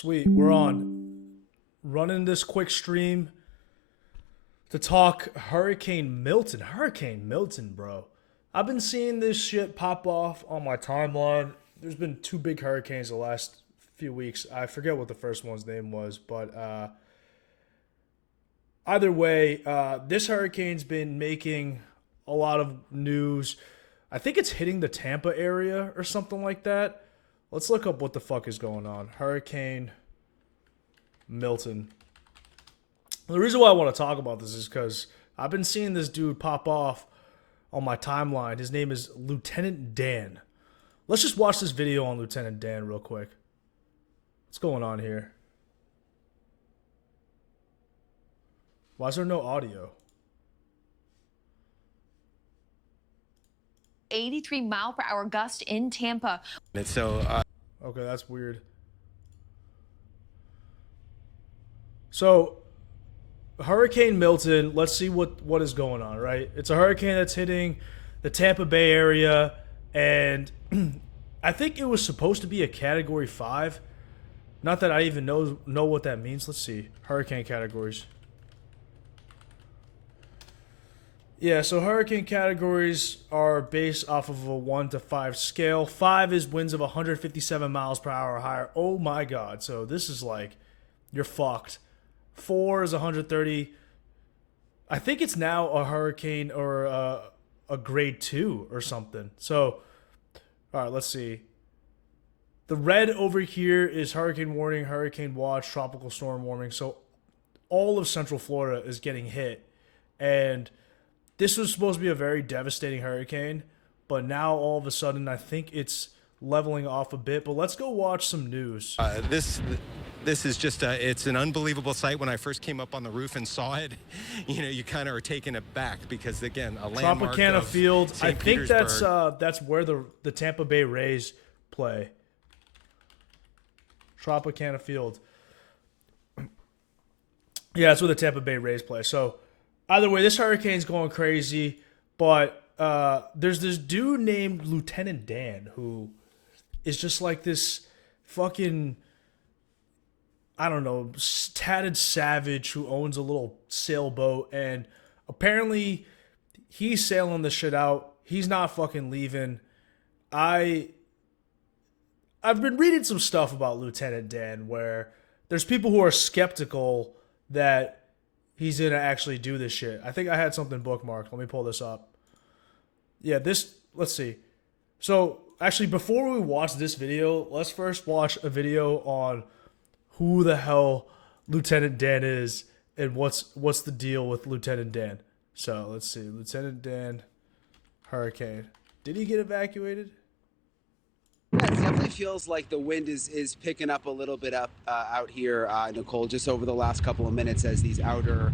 Sweet, we're on. Running this quick stream to talk Hurricane Milton. Hurricane Milton, bro. I've been seeing this shit pop off on my timeline. There's been two big hurricanes the last few weeks. I forget what the first one's name was, but either way, this hurricane's been making a lot of news. I think it's hitting the Tampa area or something like that. Let's look up what the fuck is going on. Hurricane Milton. The reason why I want to talk about this is because I've been seeing this dude pop off on my timeline. His name is Lieutenant Dan. Let's just watch this video on Lieutenant Dan real quick. What's going on here? Why is there no audio? 83-mile-per-hour gust in Tampa. And so, Okay, that's weird. So, Hurricane Milton, let's see what is going on, right? It's a hurricane that's hitting the Tampa Bay area, and I think it was supposed to be a Category 5. Not that I even know what that means. Let's see. Hurricane categories. Yeah, so hurricane categories are based off of a 1 to 5 scale. 5 is winds of 157 miles per hour or higher. Oh my god. So this is like, you're fucked. 4 is 130. I think it's now a hurricane or a grade 2 or something. So, all right, let's see. The red over here is hurricane warning, hurricane watch, tropical storm warning. So all of Central Florida is getting hit. And this was supposed to be a very devastating hurricane, but now all of a sudden I think it's leveling off a bit. But let's go watch some news. this is just it's an unbelievable sight. When I first came up on the roof and saw it, you kind of are taken aback because, again, a landmark Tropicana of Field. St. I think Petersburg. that's where the Tampa Bay Rays play. Tropicana Field. Yeah, that's where the Tampa Bay Rays play. So either way, this hurricane's going crazy, but there's this dude named Lieutenant Dan who is just like this fucking, I don't know, tatted savage who owns a little sailboat, and apparently he's sailing this shit out. He's not fucking leaving. I've been reading some stuff about Lieutenant Dan where there's people who are skeptical that he's going to actually do this shit. I think I had something bookmarked. Let me pull this up. Yeah, let's see. So, actually, before we watch this video, let's first watch a video on who the hell Lieutenant Dan is and what's the deal with Lieutenant Dan. So, let's see. Lieutenant Dan, hurricane. Did he get evacuated? Yeah, it definitely feels like the wind is picking up a little bit up out here, Nicole, just over the last couple of minutes as these outer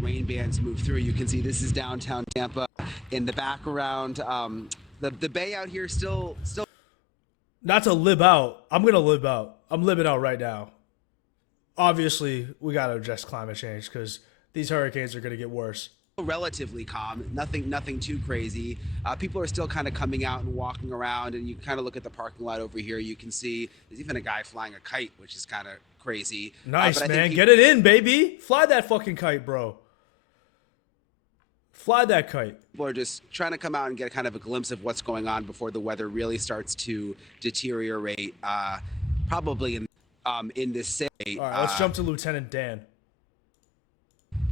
rain bands move through. You can see this is downtown Tampa. In the background, the bay out here still. Not to lib out. I'm going to lib out. I'm libbing out right now. Obviously, we got to address climate change because these hurricanes are going to get worse. Relatively calm, nothing too crazy. People are still kind of coming out and walking around, and you kind of look at the parking lot over here. You can see there's even a guy flying a kite, which is kind of crazy. Nice, man. Get it in, baby. Fly that fucking kite, bro. Fly that kite. People are just trying to come out and get kind of a glimpse of what's going on before the weather really starts to deteriorate. Probably in this state. All right, let's jump to Lieutenant Dan.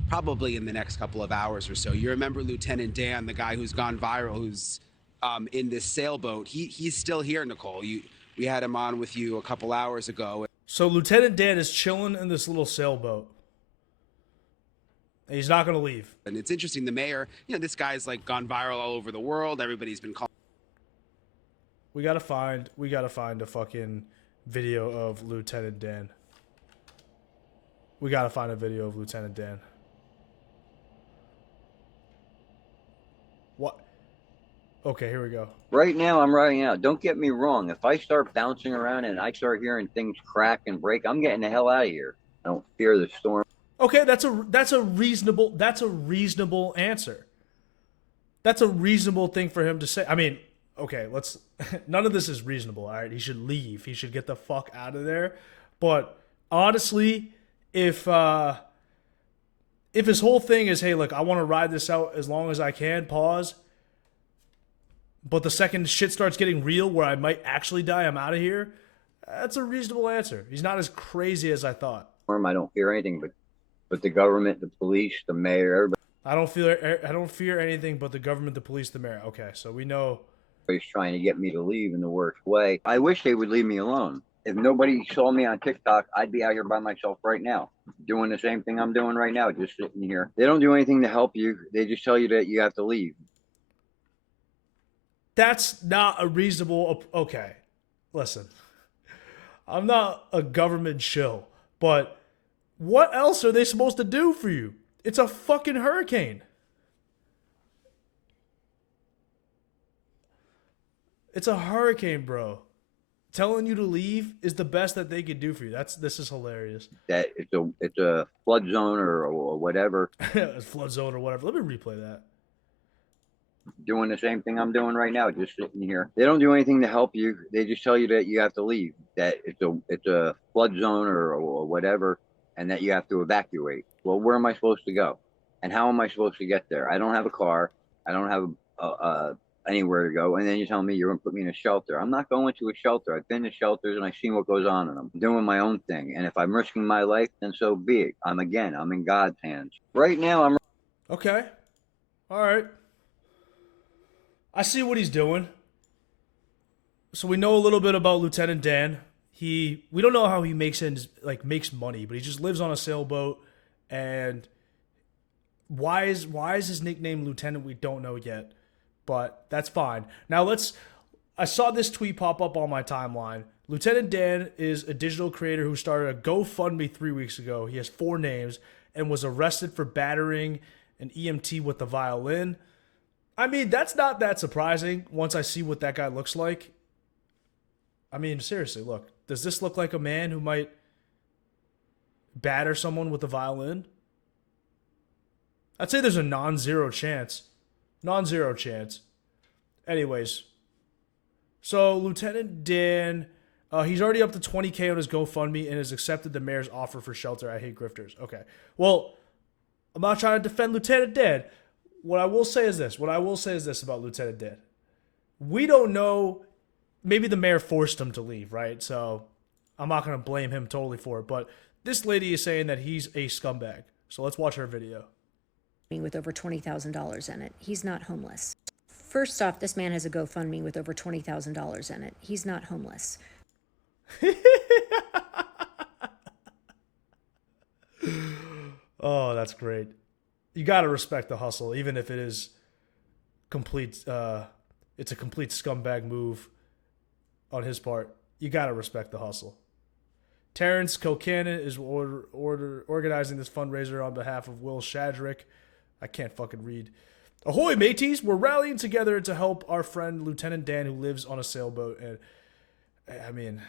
Probably in the next couple of hours or so. You remember Lieutenant Dan, the guy who's gone viral, who's in this sailboat. He's still here, Nicole. We had him on with you a couple hours ago. So Lieutenant Dan is chilling in this little sailboat. And he's not going to leave. And it's interesting, the mayor, this guy's like gone viral all over the world. Everybody's been calling. We got to find a fucking video of Lieutenant Dan. We got to find a video of Lieutenant Dan. What? Okay, here we go. Right now, I'm writing out. Don't get me wrong. If I start bouncing around and I start hearing things crack and break, I'm getting the hell out of here. I don't fear the storm. Okay, that's a reasonable answer. That's a reasonable thing for him to say. I mean, okay, none of this is reasonable, all right? He should leave. He should get the fuck out of there. But honestly, if his whole thing is, hey, look, I want to ride this out as long as I can, pause. But the second shit starts getting real where I might actually die, I'm out of here. That's a reasonable answer. He's not as crazy as I thought. I don't fear anything but the government, the police, the mayor, everybody. I don't fear anything but the government, the police, the mayor. Okay, so we know. Everybody's trying to get me to leave in the worst way. I wish they would leave me alone. If nobody saw me on TikTok, I'd be out here by myself right now, doing the same thing I'm doing right now, just sitting here. They don't do anything to help you. They just tell you that you have to leave. That's not a reasonable. Okay, listen. I'm not a government shill, but what else are they supposed to do for you? It's a fucking hurricane. It's a hurricane, bro. Telling you to leave is the best that they could do for you. This is hilarious. That it's a flood zone or whatever. A flood zone or whatever. Let me replay that. Doing the same thing I'm doing right now, just sitting here. They don't do anything to help you. They just tell you that you have to leave. That it's a flood zone or whatever, and that you have to evacuate. Well, where am I supposed to go? And how am I supposed to get there? I don't have a car. I don't have anywhere to go. And then you're telling me you're going to put me in a shelter. I'm not going to a shelter. I've been to shelters and I've seen what goes on in them. I'm doing my own thing. And if I'm risking my life, then so be it. I'm in God's hands. Right now, I'm... Okay. All right. I see what he's doing. So we know a little bit about Lieutenant Dan. We don't know how he makes money, but he just lives on a sailboat. And why is his nickname Lieutenant? We don't know yet, but that's fine. Now I saw this tweet pop up on my timeline. Lieutenant Dan is a digital creator who started a GoFundMe 3 weeks ago. He has 4 names and was arrested for battering an EMT with a violin. I mean, that's not that surprising once I see what that guy looks like. I mean, seriously, look. Does this look like a man who might batter someone with a violin? I'd say there's a non-zero chance. Non-zero chance. Anyways. So, Lieutenant Dan, he's already up to $20K on his GoFundMe and has accepted the mayor's offer for shelter. I hate grifters. Okay. Well, I'm not trying to defend Lieutenant Dan. What I will say is this about Lieutenant Dan. We don't know. Maybe the mayor forced him to leave, right? So I'm not going to blame him totally for it. But this lady is saying that he's a scumbag. So let's watch her video. With over $20,000 in it. He's not homeless. First off, this man has a GoFundMe with over $20,000 in it. He's not homeless. Oh, that's great. You got to respect the hustle, even if it is complete. It's a complete scumbag move on his part. You got to respect the hustle. Terrence Kilcannon is organizing this fundraiser on behalf of Will Shadrick. I can't fucking read. Ahoy, mateys! We're rallying together to help our friend Lieutenant Dan, who lives on a sailboat. And I mean,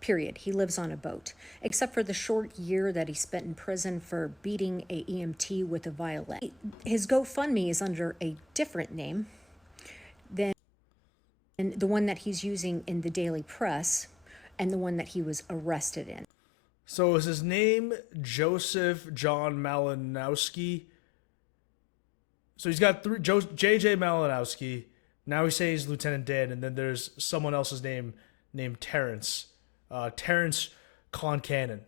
Period. He lives on a boat, except for the short year that he spent in prison for beating a EMT with a violin. His GoFundMe is under a different name than the one that he's using in the Daily Press and the one that he was arrested in. So is his name Joseph John Malinowski? So he's got JJ Malinowski. Now he says Lieutenant Dan, and then there's someone else's name named Terrence. Terrence Concannon.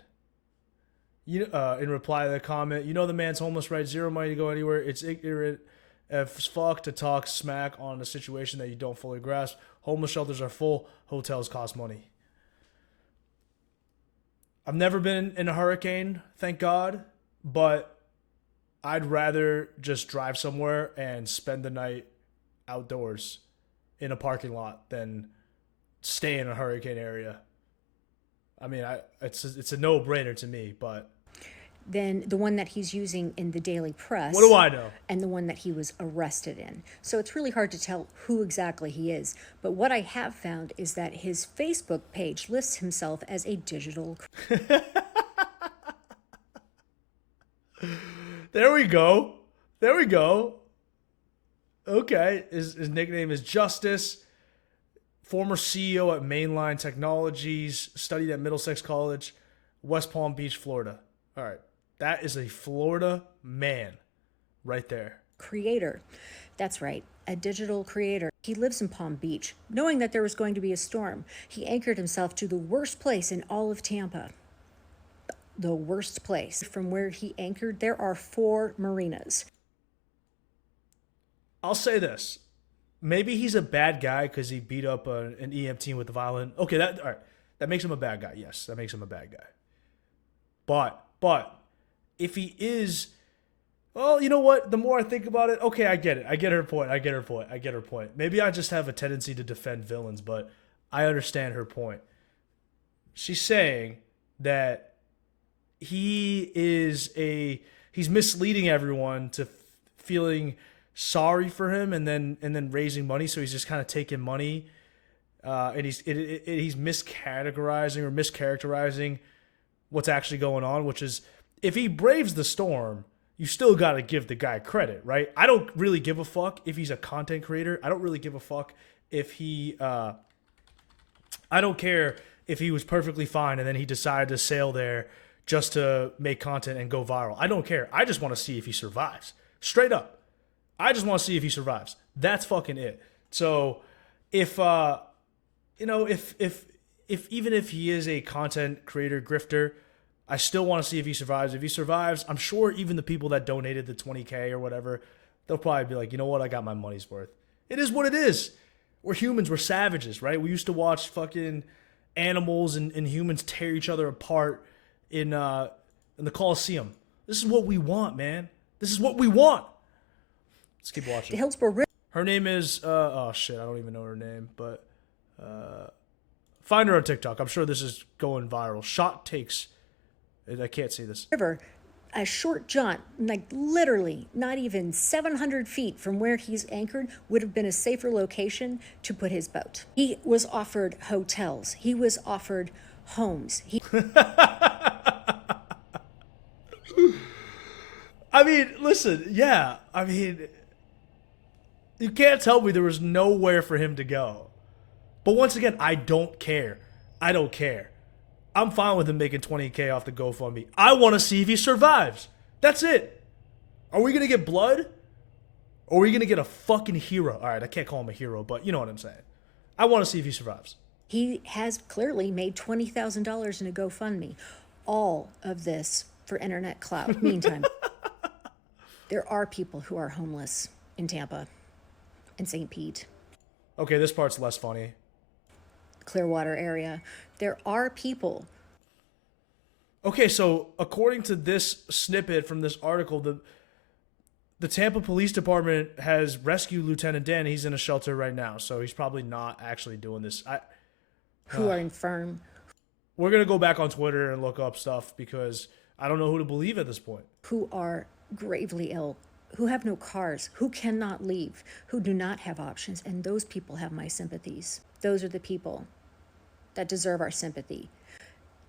In reply to the comment, the man's homeless, right? Zero money to go anywhere. It's ignorant as fuck to talk smack on a situation that you don't fully grasp. Homeless shelters are full. Hotels cost money. I've never been in a hurricane, thank God, but I'd rather just drive somewhere and spend the night outdoors in a parking lot than stay in a hurricane area. I mean, it's a no-brainer to me, but Than the one that he's using in the Daily Press. What do I know? And the one that he was arrested in. So it's really hard to tell who exactly he is. But what I have found is that his Facebook page lists himself as a digital. There we go. There we go. Okay. His nickname is Justice. former CEO at Mainline Technologies, studied at Middlesex College, West Palm Beach, Florida. All right. That is a Florida man right there. Creator. That's right, a digital creator. He lives in Palm Beach. Knowing that there was going to be a storm, he anchored himself to the worst place in all of Tampa. The worst place. From where he anchored, there are 4 marinas. I'll say this. Maybe he's a bad guy because he beat up an EMT with the violin. Okay, all right. That makes him a bad guy. Yes, that makes him a bad guy. But if he is, well, you know what? The more I think about it, okay, I get it. I get her point. Maybe I just have a tendency to defend villains, but I understand her point. She's saying that he's misleading everyone to feeling sorry for him and then raising money, so he's just kind of taking money, and he's mischaracterizing what's actually going on, which is if he braves the storm, you still got to give the guy credit, right? I don't really give a fuck if he's a content creator. I don't really give a fuck if he I don't care if he was perfectly fine and then he decided to sail there just to make content and go viral. I don't care. I just want to see if he survives. Straight up. I just want to see if he survives. That's fucking it. So if if even if he is a content creator grifter, I still want to see if he survives. If he survives, I'm sure even the people that donated the 20K or whatever, they'll probably be like, you know what? I got my money's worth. It is what it is. We're humans. We're savages, right? We used to watch fucking animals and humans tear each other apart in the Coliseum. This is what we want, man. This is what we want. Let's keep watching. The Hillsborough River. Her name is, oh shit, I don't even know her name, but find her on TikTok. I'm sure this is going viral. Shot takes. I can't see this. River, a short jaunt, like literally not even 700 feet from where he's anchored, would have been a safer location to put his boat. He was offered hotels. He was offered homes. I mean, listen, yeah. I mean, you can't tell me there was nowhere for him to go. But once again, I don't care. I'm fine with him making 20K off the GoFundMe. I want to see if he survives. That's it. Are we going to get blood? Or are we going to get a fucking hero? All right, I can't call him a hero, but you know what I'm saying. I want to see if he survives. He has clearly made $20,000 in a GoFundMe. All of this for internet clout. Meantime, there are people who are homeless in Tampa and St. Pete. Okay, this part's less funny. Clearwater area. There are people. Okay, so according to this snippet from this article, the Tampa Police Department has rescued Lieutenant Dan. He's in a shelter right now, so he's probably not actually doing this. Who are infirm. We're going to go back on Twitter and look up stuff because I don't know who to believe at this point. Who are gravely ill, who have no cars, who cannot leave, who do not have options, and those people have my sympathies. Those are the people that deserve our sympathy.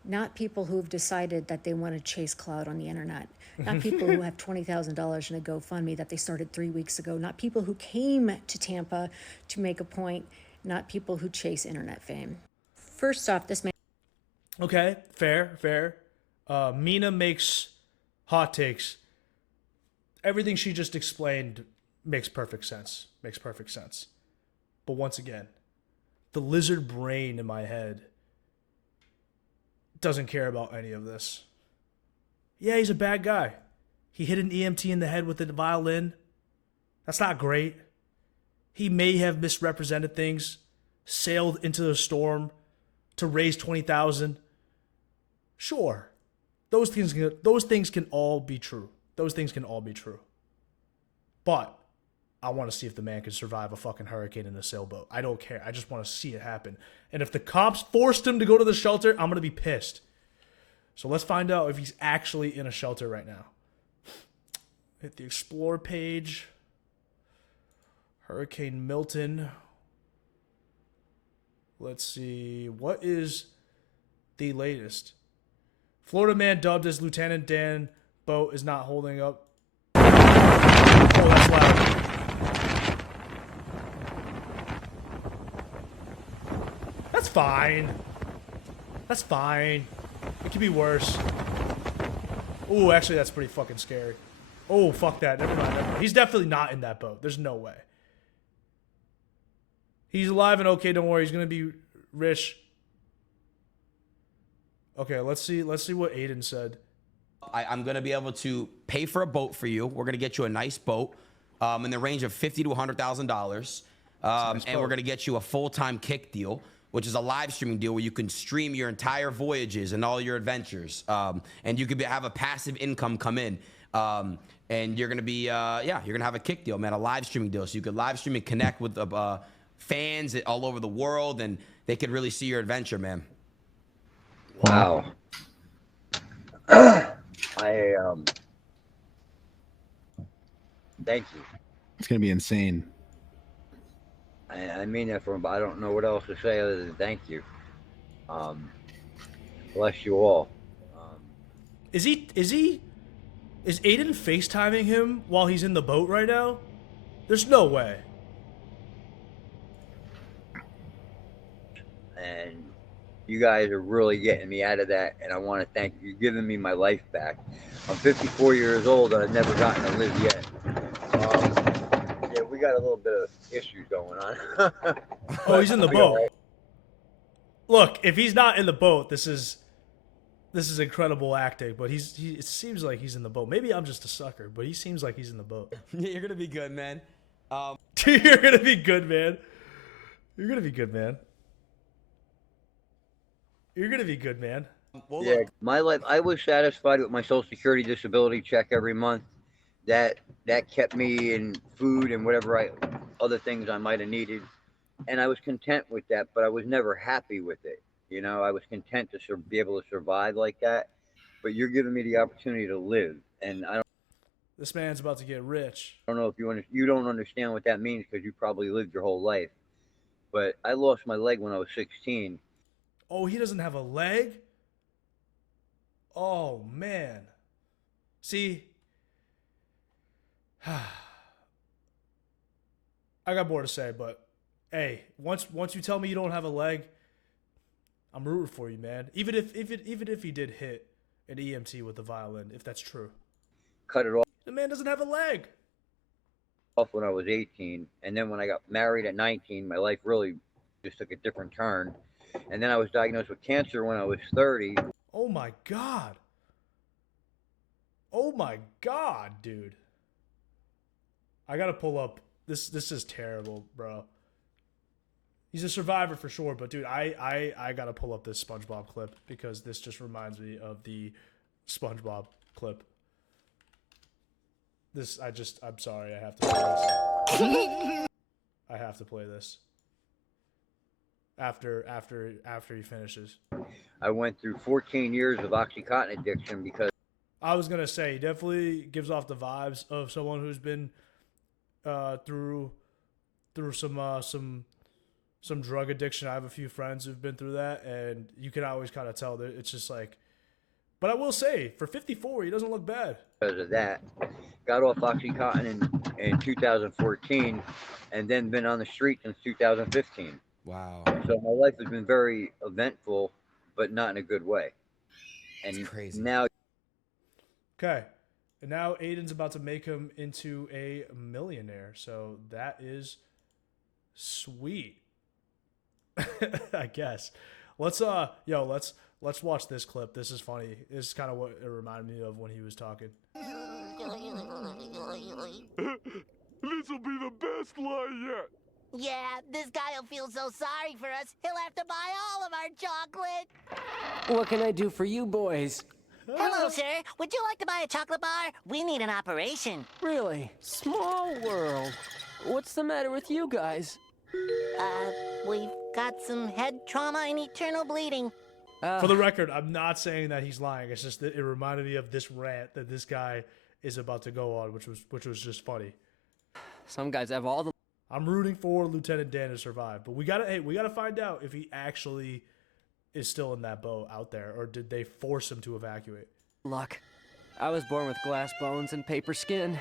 Not people who have decided that they want to chase clout on the internet. Not people who have $20,000 in a GoFundMe that they started 3 weeks ago. Not people who came to Tampa to make a point. Not people who chase internet fame. First off, this man. Okay, fair. Mina makes hot takes. Everything she just explained makes perfect sense. But once again, the lizard brain in my head doesn't care about any of this. Yeah, he's a bad guy. He hit an EMT in the head with a violin. That's not great. He may have misrepresented things, sailed into the storm to raise $20,000. Sure. Those things can all be true. But I want to see if the man can survive a fucking hurricane in a sailboat. I don't care. I just want to see it happen. And if the cops forced him to go to the shelter, I'm going to be pissed. So let's find out if he's actually in a shelter right now. Hit the Explore page. Hurricane Milton. Let's see. What is the latest? Florida man dubbed as Lieutenant Dan boat is not holding up. Oh, that's loud. That's fine. That's fine. It could be worse. Ooh, actually, that's pretty fucking scary. Oh, fuck that. Never mind, never mind. He's definitely not in that boat. There's no way. He's alive and okay. Don't worry. He's gonna be rich. Okay, let's see what Aiden said. I'm going to be able to pay for a boat for you. We're going to get you a nice boat in the range of $50,000 to $100,000. And we're going to get you a full-time kick deal, which is a live streaming deal where you can stream your entire voyages and all your adventures. And you could have a passive income come in. And you're going to be, you're going to have a kick deal, man, a live streaming deal. So you could live stream and connect with fans all over the world, and they could really see your adventure, man. Wow. Thank you. It's gonna be insane. I mean that from, I don't know what else to say other than thank you. Bless you all. Is Aiden FaceTiming him while he's in the boat right now? There's no way. And you guys are really getting me out of that, and I want to thank you. You're giving me my life back. I'm 54 years old, and I've never gotten to live yet. Yeah, we got a little bit of issues going on. Oh, he's in the boat. Right. Look, if he's not in the boat, this is incredible acting. But it seems like he's in the boat. Maybe I'm just a sucker, but he seems like he's in the boat. You're gonna be good, man. You're gonna be good, man. You're gonna be good, man. You're gonna be good, man. Well, yeah, look, my life, I was satisfied with my Social Security disability check every month. That kept me in food and whatever other things I might have needed, and I was content with that. But I was never happy with it. You know, I was content to be able to survive like that. But you're giving me the opportunity to live, and I don't. This man's about to get rich. I don't know if you don't understand what that means because you probably lived your whole life. But I lost my leg when I was 16. Oh, he doesn't have a leg? Oh, man. See? I got more to say, but hey, once you tell me you don't have a leg, I'm rooting for you, man. Even if he did hit an EMT with the violin, if that's true. Cut it off. The man doesn't have a leg. Off when I was 18, and then when I got married at 19, my life really just took a different turn. And then I was diagnosed with cancer when I was 30. Oh my God. Oh my God, dude. I gotta pull up. This is terrible, bro. He's a survivor for sure, but dude, I gotta pull up this SpongeBob clip because this just reminds me of the SpongeBob clip. I'm sorry, I have to play this. I have to play this. After he finishes. I went through 14 years of Oxycontin addiction because I was gonna say he definitely gives off the vibes of someone who's been through some drug addiction. I have a few friends who've been through that, and you can always kind of tell that it's just like. But I will say, for 54, he doesn't look bad. Because of that, got off Oxycontin in 2014, and then been on the street since 2015. Wow. So my life has been very eventful, but not in a good way. And it's crazy. Now. Okay. And now Aiden's about to make him into a millionaire. So that is sweet. I guess. Let's watch this clip. This is funny. This is kind of what it reminded me of when he was talking. This'll be the best lie yet. Yeah, this guy'll feel so sorry for us. He'll have to buy all of our chocolate. What can I do for you boys? Hello, sir. Would you like to buy a chocolate bar? We need an operation. Really? Small world. What's the matter with you guys? We've got some head trauma and eternal bleeding. For the record, I'm not saying that he's lying. It's just that it reminded me of this rant that this guy is about to go on, which was just funny. Some guys have all the. I'm rooting for Lieutenant Dan to survive, but we gotta find out if he actually is still in that boat out there, or did they force him to evacuate? Luck. I was born with glass bones and paper skin.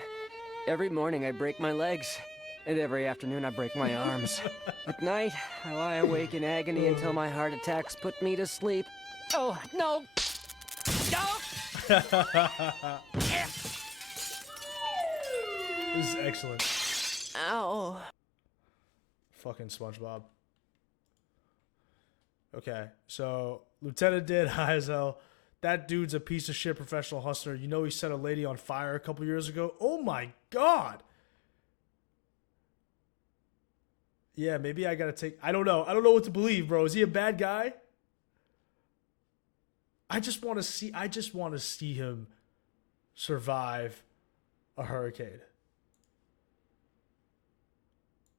Every morning I break my legs. And every afternoon I break my arms. At night, I lie awake in agony until my heart attacks put me to sleep. Oh, no! No! This is excellent. Ow. Fucking SpongeBob. Okay, so Lieutenant Dan Heisel, that dude's a piece of shit professional hustler. You know he set a lady on fire a couple years ago? Oh my god! Yeah, maybe I gotta take... I don't know. I don't know what to believe, bro. Is he a bad guy? I just want to see him survive a hurricane.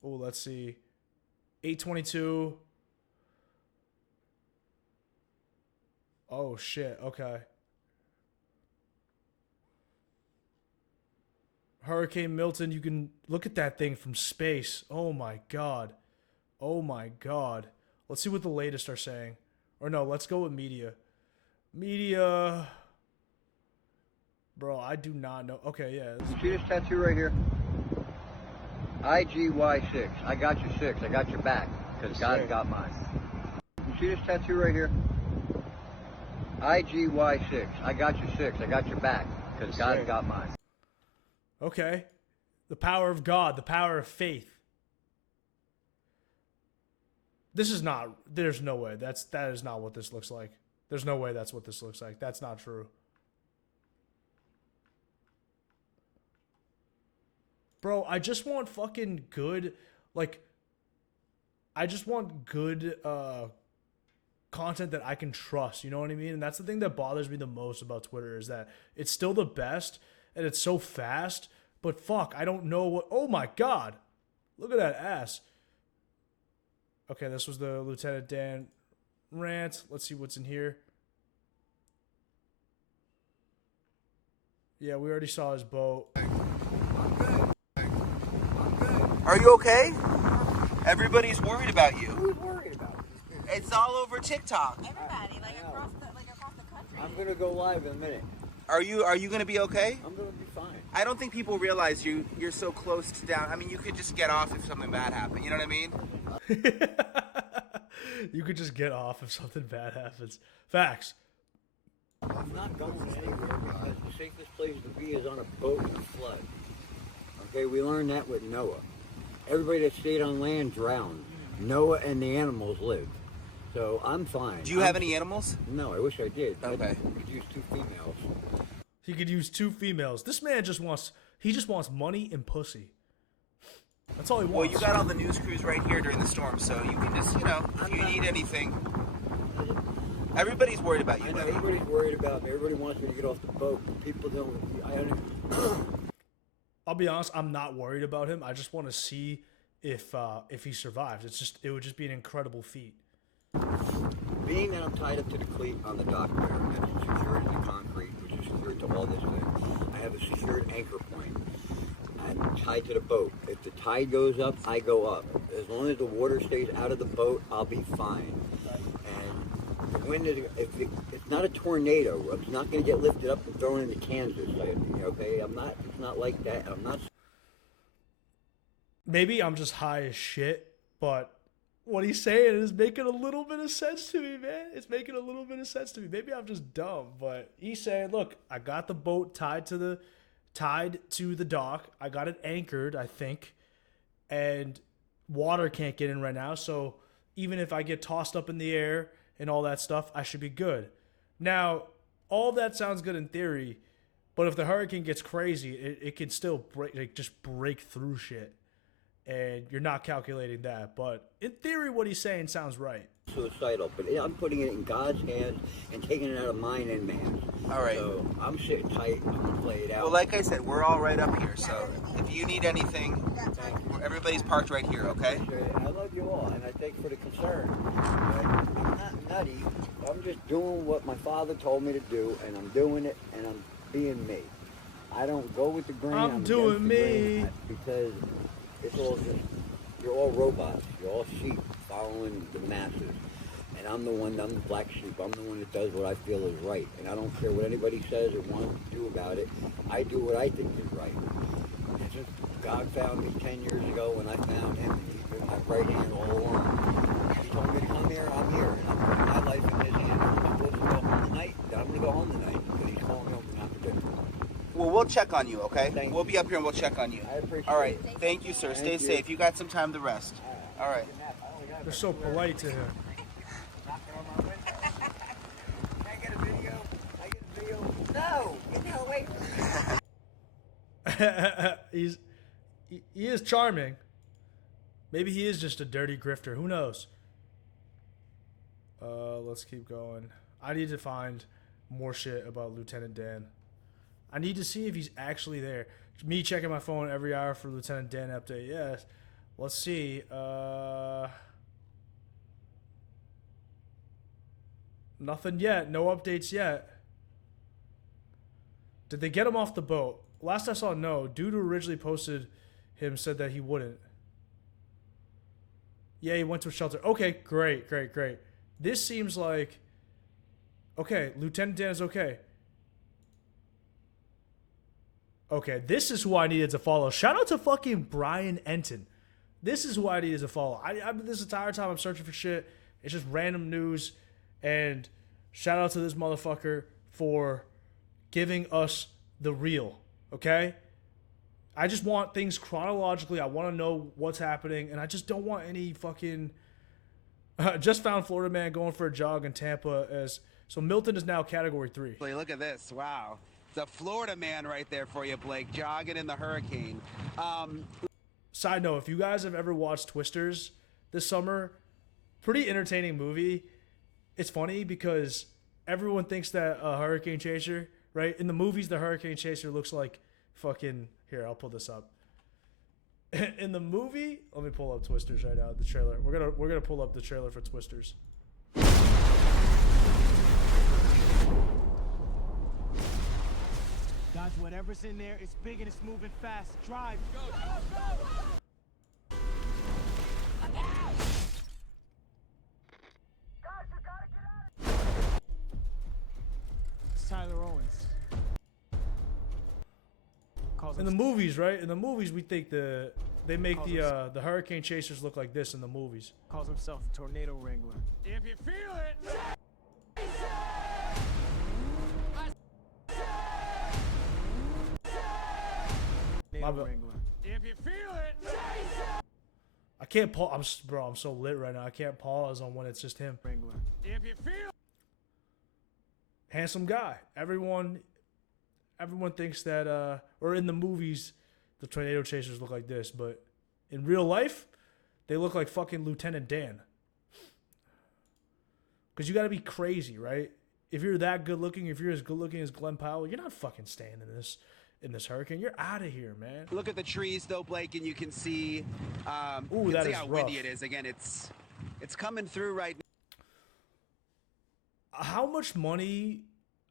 Oh, let's see. 822. Oh, shit. Okay. Hurricane Milton, you can look at that thing from space. Oh, my God. Oh, my God. Let's see what the latest are saying. Or no, let's go with media. Media. Bro, I do not know. Okay, yeah. You see this tattoo right here? IGY6. I got your 6. I got your back. Because God's got mine. You see this tattoo right here? IGY6. I got your 6. I got your back. Because God's got mine. Okay. The power of God. The power of faith. This is not... There's no way. That is not what this looks like. There's no way that's what this looks like. That's not true. Bro, I just want fucking good, like, I just want good content that I can trust, you know what I mean? And that's the thing that bothers me the most about Twitter is that it's still the best and it's so fast, but fuck, I don't know what, oh my god, look at that ass. Okay, this was the Lieutenant Dan rant. Let's see what's in here. Yeah, we already saw his boat. Are you okay? Everybody's worried about you. Who's worried about it? It's all over TikTok. Everybody, like across the country. I'm gonna go live in a minute. Are you gonna be okay? I'm gonna be fine. I don't think people realize you're so close to down. I mean, you could just get off if something bad happened. You know what I mean? You could just get off if something bad happens. Facts. I'm not going anywhere because the safest place to be is on a boat in a flood. Okay, we learned that with Noah. Everybody that stayed on land drowned. Noah and the animals lived. So I'm fine. Do you have any animals? No, I wish I did. Okay. I could use 2 females. He could use 2 females. This man just wants money and pussy. That's all he wants. Well, you got all the news crews right here during the storm, so you can just, if you need anything. Everybody's worried about you. I know, everybody's worried about me. Everybody wants me to get off the boat. People don't. I'll be honest, I'm not worried about him. I just want to see if he survives. It would just be an incredible feat. Being that I'm tied up to the cleat on the dock there, and it's secured in the concrete, which is secured to all this thing, I have a secured anchor point. I'm tied to the boat. If the tide goes up, I go up. As long as the water stays out of the boat, I'll be fine. And the wind is, it's not a tornado. It's not going to get lifted up and thrown into Kansas. Okay, it's not like that. I'm not. Maybe I'm just high as shit, but what he's saying is making a little bit of sense to me, man. It's making a little bit of sense to me. Maybe I'm just dumb, but he's saying, look, I got the boat tied to the dock. I got it anchored, I think, and water can't get in right now. So even if I get tossed up in the air and all that stuff, I should be good. Now, all that sounds good in theory, but if the hurricane gets crazy, it can still break through shit. And you're not calculating that. But in theory, what he's saying sounds right. Suicidal, but I'm putting it in God's hands and taking it out of mine and man's. All right. So I'm sitting tight. I'm going to play it out. Well, like I said, we're all right up here. So if you need anything, everybody's parked right here, okay? I love you all, and I thank you for the concern. But I'm not nutty. I'm just doing what my father told me to do, and I'm doing it, and I'm being me. I don't go with the grain. I'm doing me. Because it's all just, you're all robots. You're all sheep following the masses. And I'm the black sheep. I'm the one that does what I feel is right. And I don't care what anybody says or wants to do about it. I do what I think is right. It's just God found me 10 years ago when I found him, and he's been my right hand all along. He told me to come here, I'm here. And I'm putting my life in his hands. I'm supposed to go home tonight. I'm going to go home tonight because he's calling me over an opportunity. Well, we'll check on you, okay? Thank We'll you. be up here and we'll check on you. I appreciate All right. it. Thank you, sir. Stay Thank you. safe. You got some time to rest. All right. They're so polite to him. Can I get a video? Can I get a video? No! Get the hell away from me! He is charming. Maybe he is just a dirty grifter. Who knows? Let's keep going. I need to find more shit about Lieutenant Dan. I need to see if he's actually there. Me checking my phone every hour for Lieutenant Dan update. Yes. Let's see. Nothing yet. No updates yet. Did they get him off the boat? Last I saw, no. Dude who originally posted him said that he wouldn't. Yeah, he went to a shelter. Okay, great. This seems like... Okay, Lieutenant Dan is okay. Okay, this is who I needed to follow. Shout out to fucking Brian Enton. This is who I needed to follow. This entire time I'm searching for shit. It's just random news. And shout out to this motherfucker for giving us the real. Okay? I just want things chronologically. I want to know what's happening. And I just don't want any fucking... just found Florida man going for a jog in Tampa as... So Milton is now category 3. Look at this. Wow. It's a Florida man right there for you, Blake, jogging in the hurricane. Side note, if you guys have ever watched Twisters this summer, pretty entertaining movie. It's funny because everyone thinks that a hurricane chaser, right? In the movies, the hurricane chaser looks like fucking... Here, I'll pull this up. In the movie, let me pull up Twisters right now, the trailer. We're gonna pull up the trailer for Twisters. Guys, whatever's in there, it's big and it's moving fast. Drive. Go. It's Tyler Owens. In the movies, right? In the movies, we think they make the hurricane chasers look like this in the movies. Calls himself the Tornado Wrangler. If you feel it. If you feel it. I can't pause. I'm so lit right now. I can't pause on when it's just him. Wrangler. If you feel. Handsome guy. Everyone thinks that, or in the movies, the tornado chasers look like this, but in real life, they look like fucking Lieutenant Dan. Because you got to be crazy, right? If you're that good looking, if you're as good looking as Glenn Powell, you're not fucking staying in this hurricane. You're out of here, man. Look at the trees, though, Blake, and you can see, Ooh, that see is how rough. windy it is. Again, it's coming through right now. How much money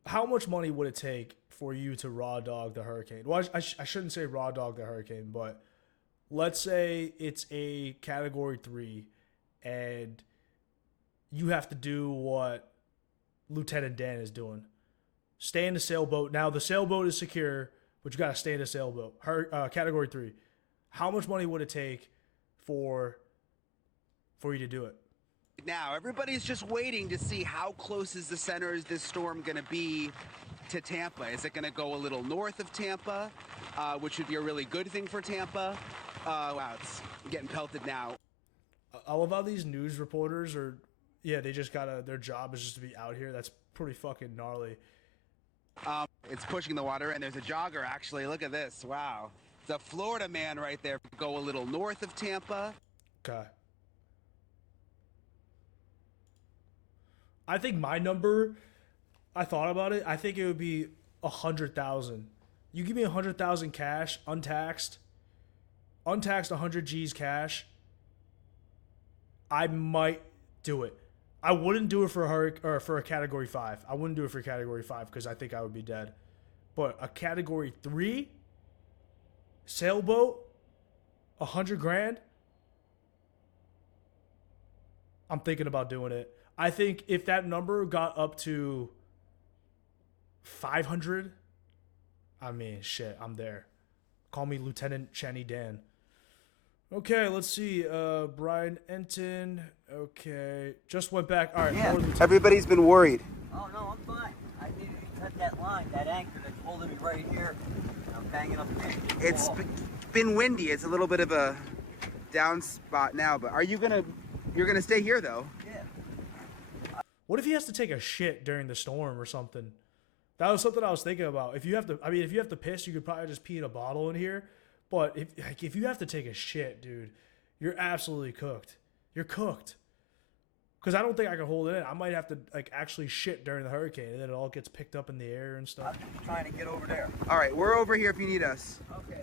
would it take for you to raw dog the hurricane? Well, I shouldn't say raw dog the hurricane, but let's say it's a category 3 and you have to do what Lieutenant Dan is doing. Stay in the sailboat. Now, the sailboat is secure, but you got to stay in the sailboat. Category 3. How much money would it take for you to do it? Now, everybody's just waiting to see how close is the center is this storm going to be to Tampa. Is it going to go a little north of Tampa, which would be a really good thing for Tampa? Wow, it's getting pelted now. I love how these news reporters are, they just their job is just to be out here. That's pretty fucking gnarly. It's pushing the water, and there's a jogger, actually. Look at this. Wow. It's a Florida man right there. Go a little north of Tampa. Okay. I think my number, I thought about it. I think it would be 100,000. You give me 100,000 cash, untaxed 100 G's cash. I might do it. I wouldn't do it for a category 5. I wouldn't do it for category 5 because I think I would be dead. But a category 3 sailboat, 100 grand. I'm thinking about doing it. I think if that number got up to 500, I mean, shit, I'm there. Call me Lieutenant Channy Dan. Okay, let's see. Brian Enton. Okay, just went back. All right, Yeah, everybody's been worried. Oh, no, I'm fine. I needed to cut that line, that anchor that's holding me right here. I'm banging up against the It's wall. been windy. It's a little bit of a down spot now, but you're gonna stay here though? Yeah. What if he has to take a shit during the storm or something? That was something I was thinking about. If you have to piss, you could probably just pee in a bottle in here. But if you have to take a shit, dude, you're absolutely cooked. You're cooked. Because I don't think I can hold it in. I might have to like actually shit during the hurricane, and then it all gets picked up in the air and stuff. I'm just trying to get over there. All right, we're over here if you need us. Okay.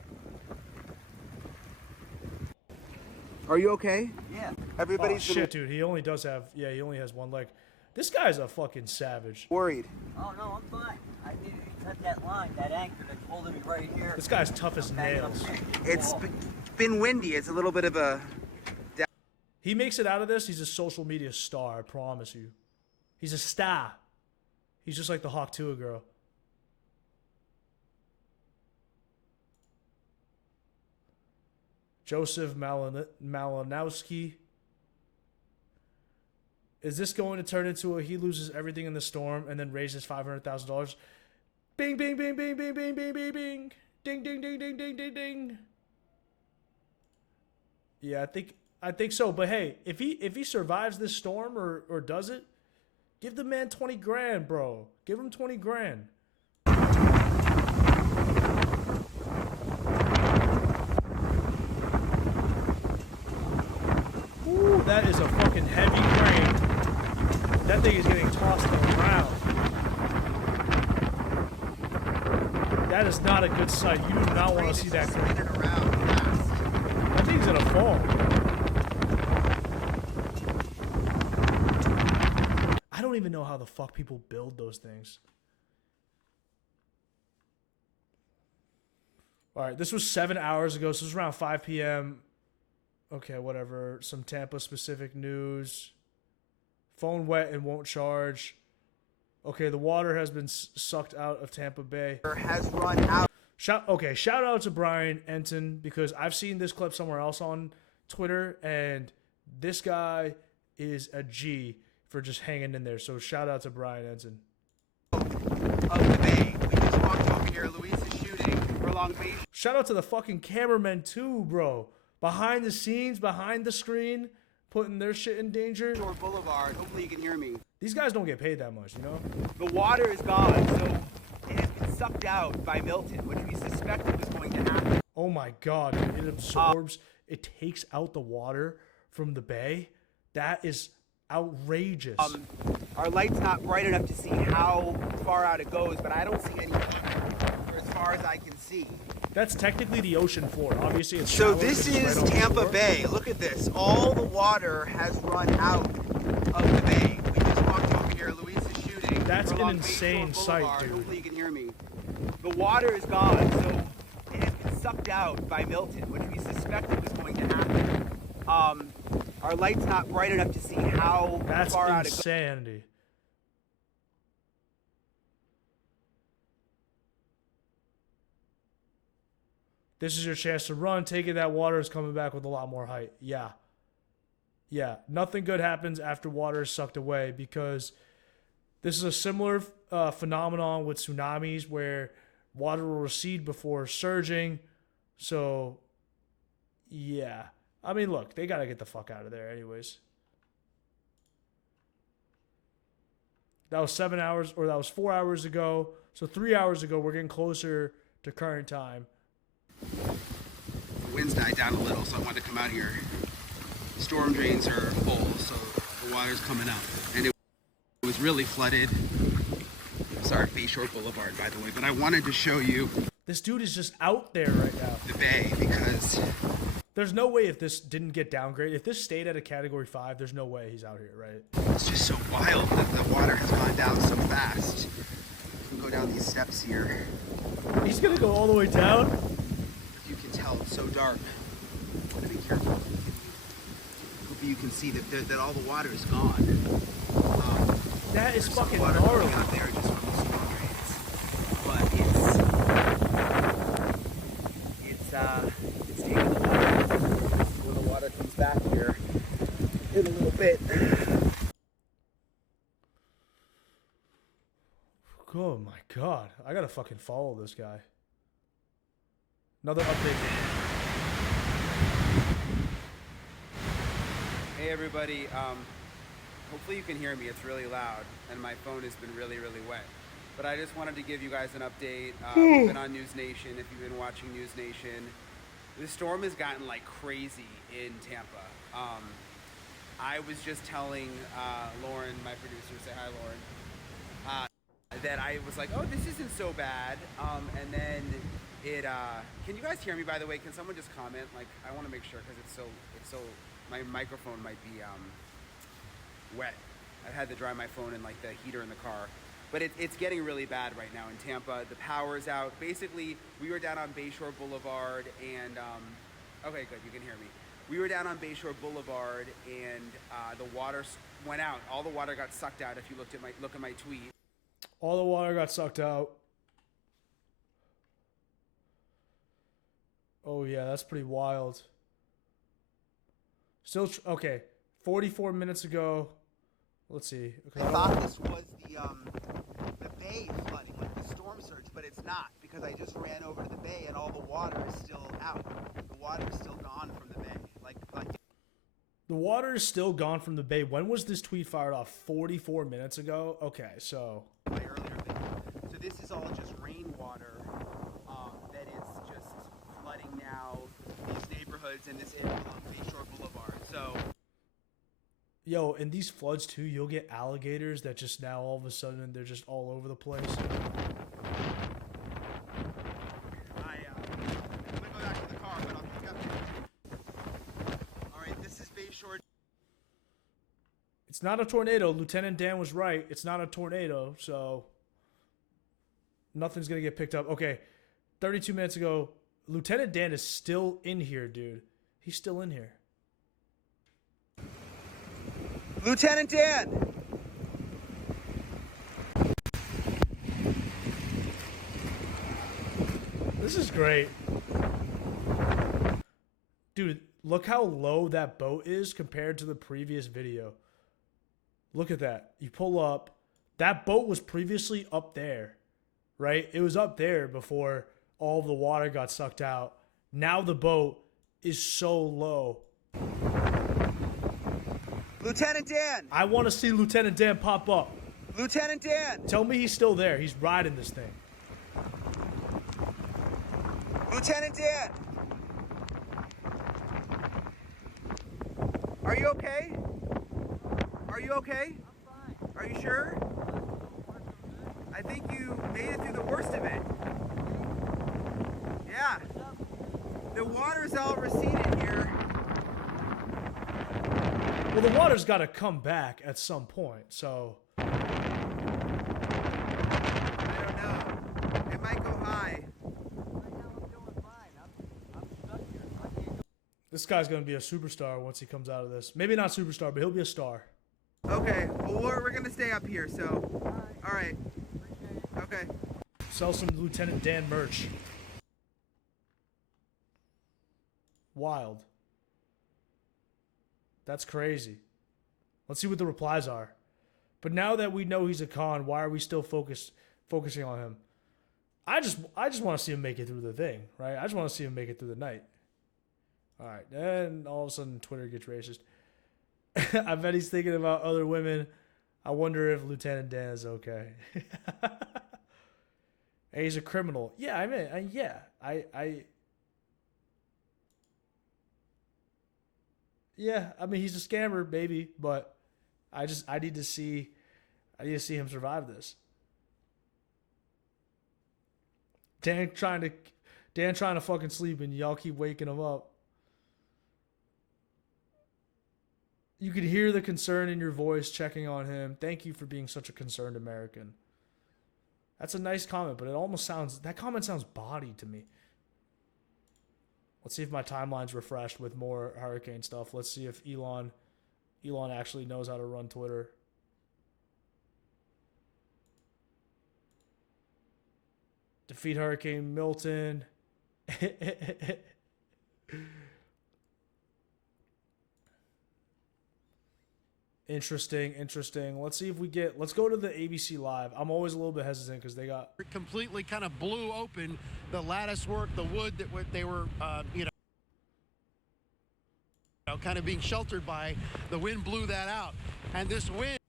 Are you okay? Yeah. Everybody's Oh, shit, dude. He only has one leg. This guy's a fucking savage. worried. Oh, no, I'm fine. I needed to cut that line, that anchor that's holding me right here. This guy's tough as I'm banging up nails. against the It's wall. been windy. It's a little bit of a He makes it out of this. He's a social media star, I promise you. He's a star. He's just like the Hawk Tuah girl. Joseph Malinowski. Is this going to turn into a he loses everything in the storm and then raises $500,000? Bing, bing, bing, bing, bing, bing, bing, bing, bing. Ding, ding, ding, ding, ding, ding, ding. Yeah, I think so. But hey, if he survives this storm or does it, give the man 20 grand, bro. Give him 20 grand. Ooh, that is a fucking heavy crane. That thing is getting tossed around. That is not a good sight. You do not want to see that crane. That thing's gonna fall. I don't even know how the fuck people build those things. All right, this was 7 hours ago, so this was around 5 p.m. Okay, whatever. Some Tampa specific news. Phone wet and won't charge. Okay, the water has been sucked out of Tampa Bay. has run out. Shout out to Brian Enton, because I've seen this clip somewhere else on Twitter, and this guy is a G for just hanging in there. So shout out to Brian Enton. Of the bay. We just walked over here. Luis is shooting for Long Beach. Shout out to the fucking cameramen too, bro. Behind the scenes, behind the screen, putting their shit in danger. Shore Boulevard. Hopefully you can hear me. These guys don't get paid that much, you know? The water is gone, so it has been sucked out by Milton, which we suspected was going to happen. Oh my god, dude. It absorbs, it takes out the water from the bay. That is outrageous. Our light's not bright enough to see how far out it goes, but I don't see any for as far as I can see. That's technically the ocean floor. Obviously, it's So shallow this because it's is right on the Tampa shore. Bay. Look at this. All the water has run out of the bay. We just walked over here. Luis is shooting. That's for an Long Beach insane Shore sight, Boulevard. dude. Hopefully you can hear me. The water is gone, so it has been sucked out by Milton, which we suspected was going to happen. Our light's not bright enough to see how That's far out it goes. insanity. This is your chance to run. Take it. That water is coming back with a lot more height. Yeah. Yeah. Nothing good happens after water is sucked away, because this is a similar phenomenon with tsunamis where water will recede before surging. So, yeah. I mean, look, they got to get the fuck out of there anyways. That was 7 hours, or that was 4 hours ago. So 3 hours ago, we're getting closer to current time. The wind's died down a little, so I wanted to come out here. Storm drains are full, so the water's coming up. And it was really flooded. Sorry, Bayshore Boulevard, by the way, but I wanted to show you This dude is just out there right now. the bay because There's no way if this didn't get downgraded, if this stayed at a category 5, there's no way he's out here, right? it's just so wild that the water has gone down so fast. You can go down these steps here. He's gonna go all the way down? You can tell it's so dark. I want to be careful. Hopefully you can see that all the water is gone. That is There's some fucking water gnarly. coming out there just from the storm drains. But it's it's taking a while. When the water comes back here in a little bit. Oh my god. I gotta fucking follow this guy. Another update. Hey everybody, hopefully you can hear me. It's really loud and my phone has been really wet. But I just wanted to give you guys an update. We've been on News Nation. If you've been watching News Nation, the storm has gotten like crazy in Tampa. I was just telling Lauren, my producer, say hi Lauren, that I was like, oh, this isn't so bad. And then it, can you guys hear me by the way? Can someone just comment? Like, I want to make sure because it's so, my microphone might be wet. I've had to dry my phone in like the heater in the car. But it's getting really bad right now in Tampa. The power's out. Basically, we were down on Bayshore Boulevard and, okay, good, you can hear me. We were down on Bayshore Boulevard and the water went out. All the water got sucked out if you look at my tweet. All the water got sucked out. Oh yeah, that's pretty wild. Still, okay, 44 minutes ago. Let's see. Okay. I thought this was the bay flooding, like the storm surge, but it's not because I just ran over to the bay and all the water is still out. The water is still gone from the bay. Like the water is still gone from the bay. When was this tweet fired off? 44 minutes ago? Okay, so my earlier video. So this is all just rainwater that is just flooding now these neighborhoods in this area along Bayshore Boulevard. So yo, in these floods too, you'll get alligators that just now all of a sudden they're just all over the place. I'm gonna go back to the car, but I'll pick up here. Alright, this is Bayshore. It's not a tornado. Lieutenant Dan was right. It's not a tornado, so nothing's gonna get picked up. Okay, 32 minutes ago, Lieutenant Dan is still in here, dude. He's still in here. Lieutenant Dan! This is great. Dude, look how low that boat is compared to the previous video. Look at that. You pull up. That boat was previously up there, right? It was up there before all of the water got sucked out. Now the boat is so low. Lieutenant Dan! I want to see Lieutenant Dan pop up. Lieutenant Dan! Tell me he's still there. He's riding this thing. Lieutenant Dan! Are you okay? Are you okay? I'm fine. Are you sure? I think you made it through the worst of it. Yeah. The water's all receded here. Well, the water's got to come back at some point, so I don't know. It might go high. this guy's going to be a superstar once he comes out of this. Maybe not superstar, but he'll be a star. Okay, well, we're going to stay up here, so. All right. Okay. Sell some Lieutenant Dan merch. Wild. That's crazy. Let's see what the replies are. But now that we know he's a con, why are we still focusing on him? I just want to see him make it through the thing, right? I just want to see him make it through the night. All right, then all of a sudden Twitter gets racist. I bet he's thinking about other women. I wonder if Lieutenant Dan is okay. And he's a criminal. Yeah, I mean, yeah, I mean, he's a scammer, maybe, but I need to see him survive this. Dan trying to fucking sleep and y'all keep waking him up. You could hear the concern in your voice checking on him. Thank you for being such a concerned American. That's a nice comment, but that comment sounds bawdy to me. Let's see if my timeline's refreshed with more hurricane stuff. Let's see if Elon actually knows how to run Twitter. Defeat Hurricane Milton. Interesting, interesting. Let's see if we get. Let's go to the ABC Live. I'm always a little bit hesitant because they got completely kind of blew open the lattice work, the wood that they were, kind of being sheltered by. The wind blew that out, and this wind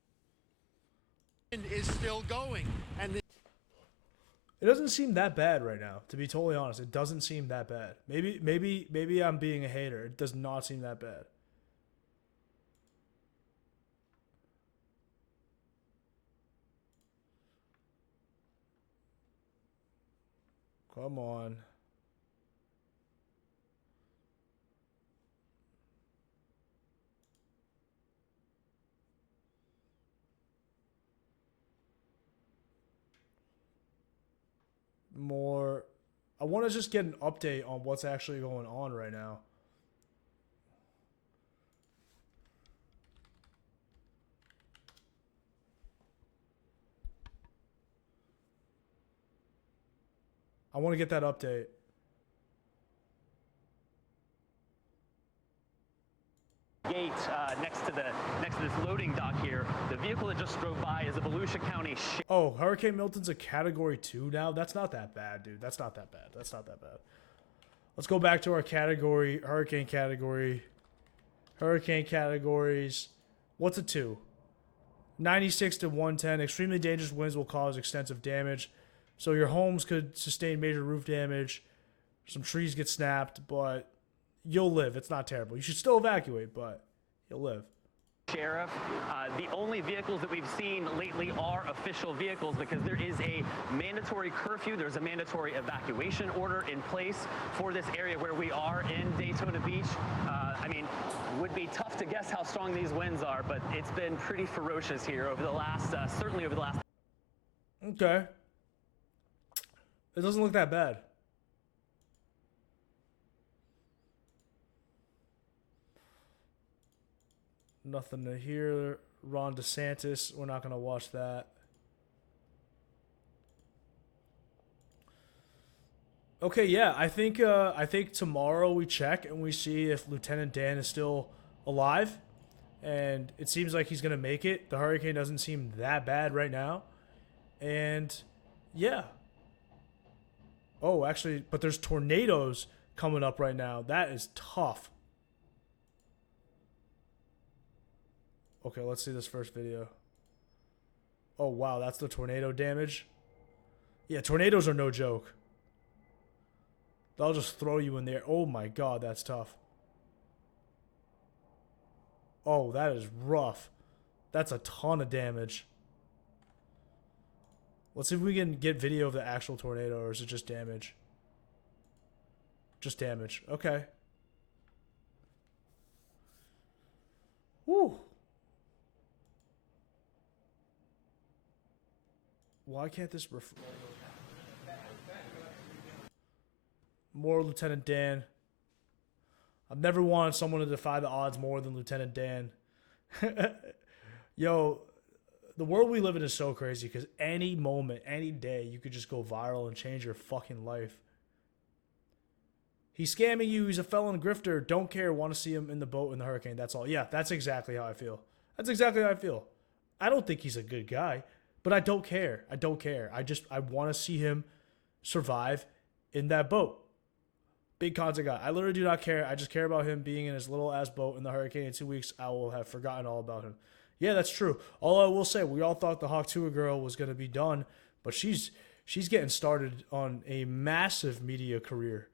is still going. And it doesn't seem that bad right now. To be totally honest, it doesn't seem that bad. Maybe I'm being a hater. It does not seem that bad. Come on. More. I want to just get an update on what's actually going on right now. I want to get that update. Gate next to this loading dock here. The vehicle that just drove by is a Volusia County. Oh, Hurricane Milton's a Category 2 now? That's not that bad, dude. That's not that bad. That's not that bad. Let's go back to our category. Hurricane category. Hurricane categories. What's a 2? 96 to 110. Extremely dangerous winds will cause extensive damage. So your homes could sustain major roof damage. Some trees get snapped, but you'll live. It's not terrible. You should still evacuate, but you'll live. Sheriff, the only vehicles that we've seen lately are official vehicles because there is a mandatory curfew. There's a mandatory evacuation order in place for this area where we are in Daytona Beach. I mean, would be tough to guess how strong these winds are, but it's been pretty ferocious here over the last, certainly over the last. Okay. It doesn't look that bad. Nothing to hear. Ron DeSantis. We're not going to watch that. Okay, yeah. I think tomorrow we check and we see if Lieutenant Dan is still alive. And it seems like he's going to make it. The hurricane doesn't seem that bad right now. And yeah. Oh, actually, but there's tornadoes coming up right now. That is tough. Okay, let's see this first video. Oh, wow, that's the tornado damage. Yeah, tornadoes are no joke. They'll just throw you in there. Oh my god, that's tough. Oh, that is rough. That's a ton of damage. Let's see if we can get video of the actual tornado, or is it just damage? Just damage. Okay. Woo. Why can't this more Lieutenant Dan? I've never wanted someone to defy the odds more than Lieutenant Dan. Yo, the world we live in is so crazy because any moment, any day, you could just go viral and change your fucking life. He's scamming you. He's a felon grifter. Don't care. Want to see him in the boat in the hurricane. That's all. Yeah, that's exactly how I feel. That's exactly how I feel. I don't think he's a good guy, but I don't care. I don't care. I want to see him survive in that boat. Big content guy. I literally do not care. I just care about him being in his little ass boat in the hurricane. In 2 weeks, I will have forgotten all about him. Yeah, that's true. All I will say, we all thought the Hawk Tuah girl was going to be done, but she's getting started on a massive media career.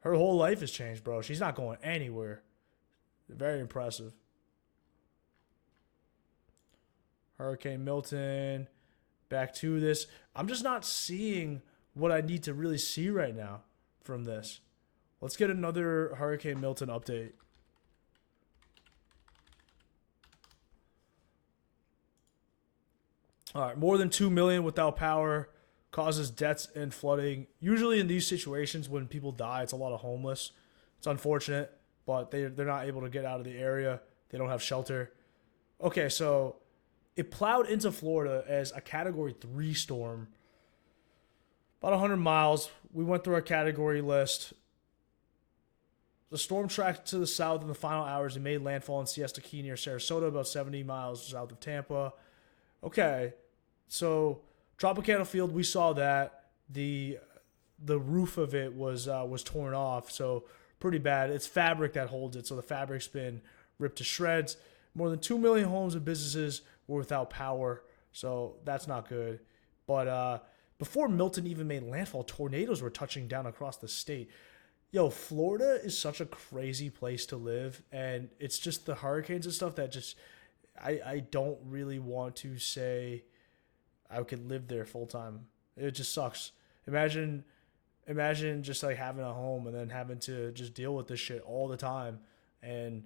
Her whole life has changed, bro. She's not going anywhere. Very impressive. Hurricane Milton. Back to this. I'm just not seeing what I need to really see right now from this. Let's get another Hurricane Milton update. All right, more than 2 million without power causes deaths and flooding. Usually in these situations when people die, it's a lot of homeless. It's unfortunate, but they're not able to get out of the area. They don't have shelter. Okay, so it plowed into Florida as a Category 3 storm. About 100 miles. We went through our category list. The storm tracked to the south in the final hours and made landfall in Siesta Key near Sarasota, about 70 miles south of Tampa. Okay, so Tropicana Field, we saw that. The roof of it was torn off, so pretty bad. It's fabric that holds it, so the fabric's been ripped to shreds. More than 2 million homes and businesses were without power, so that's not good. But before Milton even made landfall, tornadoes were touching down across the state. Yo, Florida is such a crazy place to live, and it's just the hurricanes and stuff that just I don't really want to say I could live there full time. It just sucks. Imagine just like having a home and then having to just deal with this shit all the time. And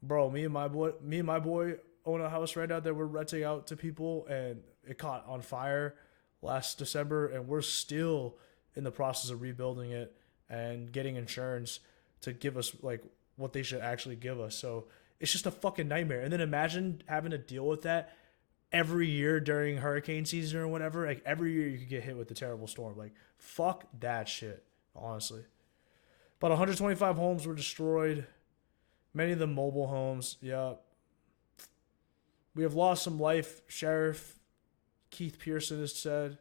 bro, me and my boy own a house right now that we're renting out to people, and it caught on fire last December, and we're still in the process of rebuilding it and getting insurance to give us like what they should actually give us. So it's just a fucking nightmare. And then imagine having to deal with that every year during hurricane season or whatever. Like every year you could get hit with a terrible storm. Like fuck that shit, honestly. About 125 homes were destroyed. Many of them mobile homes. Yeah. We have lost some life, Sheriff Keith Pearson has said.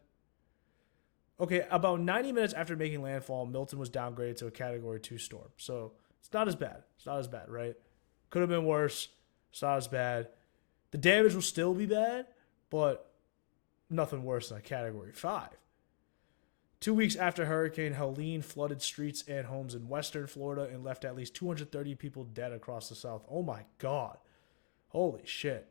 Okay, about 90 minutes after making landfall, Milton was downgraded to a Category 2 storm. So it's not as bad. It's not as bad, right? Could have been worse. It's not as bad. The damage will still be bad, but nothing worse than a Category 5. 2 weeks after Hurricane Helene flooded streets and homes in western Florida and left at least 230 people dead across the South. Oh my God. Holy shit.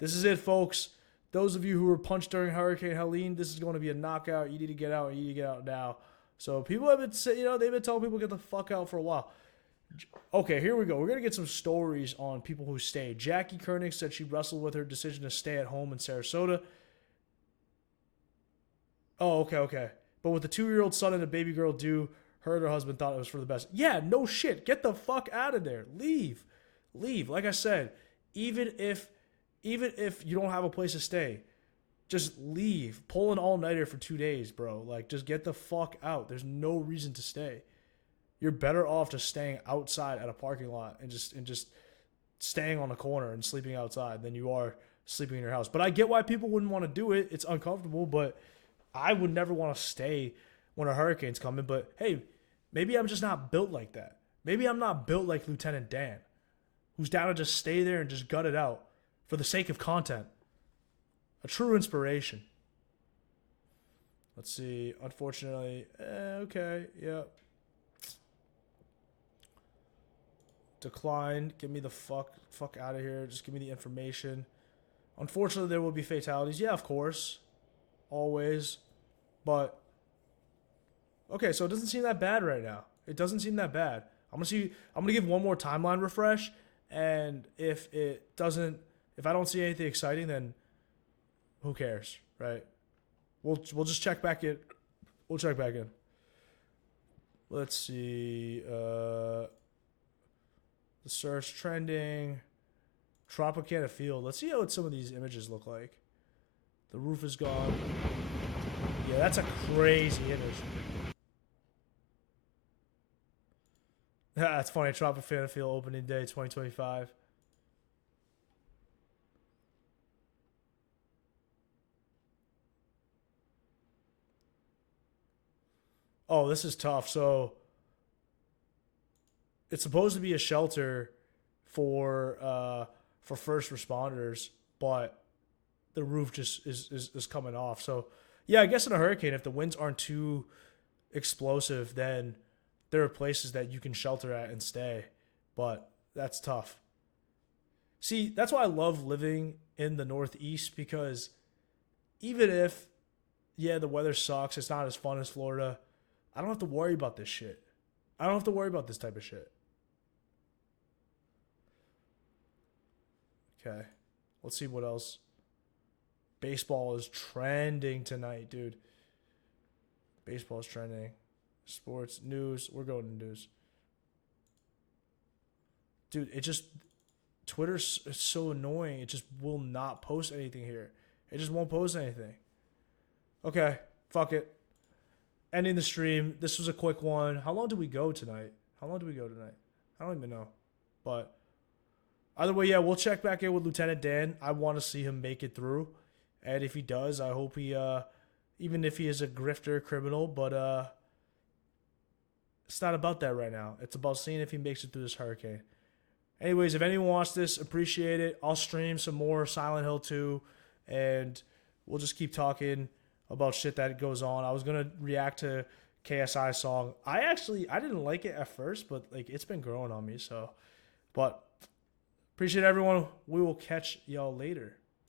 This is it, folks. Those of you who were punched during Hurricane Helene, this is going to be a knockout. You need to get out. You need to get out now. So people have been saying, they've been telling people to get the fuck out for a while. Okay, here we go. We're going to get some stories on people who stayed. Jackie Koenig said she wrestled with her decision to stay at home in Sarasota. Oh, okay. But with the 2-year-old son and a baby girl due, her and her husband thought it was for the best. Yeah, no shit. Get the fuck out of there. Leave. Like I said, even if you don't have a place to stay, just leave. Pull an all-nighter for 2 days, bro. Like, just get the fuck out. There's no reason to stay. You're better off just staying outside at a parking lot and just staying on the corner and sleeping outside than you are sleeping in your house. But I get why people wouldn't want to do it. It's uncomfortable, but I would never want to stay when a hurricane's coming. But hey, maybe I'm just not built like that. Maybe I'm not built like Lieutenant Dan, who's down to just stay there and just gut it out for the sake of content. A true inspiration. Let's see. Unfortunately, okay, yeah. Declined. Get me the fuck out of here. Just give me the information. Unfortunately, there will be fatalities. Yeah, of course. Always. But okay, so it doesn't seem that bad right now. It doesn't seem that bad. I'm gonna give one more timeline refresh, and if I don't see anything exciting, then who cares, right? We'll just check back in. We'll check back in. Let's see. The search trending. Tropicana Field. Let's see what some of these images look like. The roof is gone. Yeah, that's a crazy image. That's funny. Tropicana Field opening day 2025. Oh, this is tough. So it's supposed to be a shelter for first responders, but the roof just is coming off. So yeah, I guess in a hurricane, if the winds aren't too explosive, then there are places that you can shelter at and stay. But that's tough. See, that's why I love living in the Northeast, because even if, yeah, the weather sucks, it's not as fun as Florida, I don't have to worry about this shit. I don't have to worry about this type of shit. Okay. Let's see what else. Baseball is trending tonight, dude. Baseball is trending. Sports, news. We're going to news. Dude, Twitter's so annoying. It just will not post anything here. It just won't post anything. Okay. Fuck it. ending the stream. This was a quick one. How long did we go tonight? I don't even know. But either way, yeah, we'll check back in with Lieutenant Dan. I want to see him make it through. And if he does, I hope he, even if he is a grifter criminal, but it's not about that right now. It's about seeing if he makes it through this hurricane. Anyways, if anyone wants this, appreciate it. I'll stream some more Silent Hill 2, and we'll just keep talking about shit that goes on. I was going to react to KSI song. I didn't like it at first, but like it's been growing on me, so. But appreciate everyone. We will catch y'all later.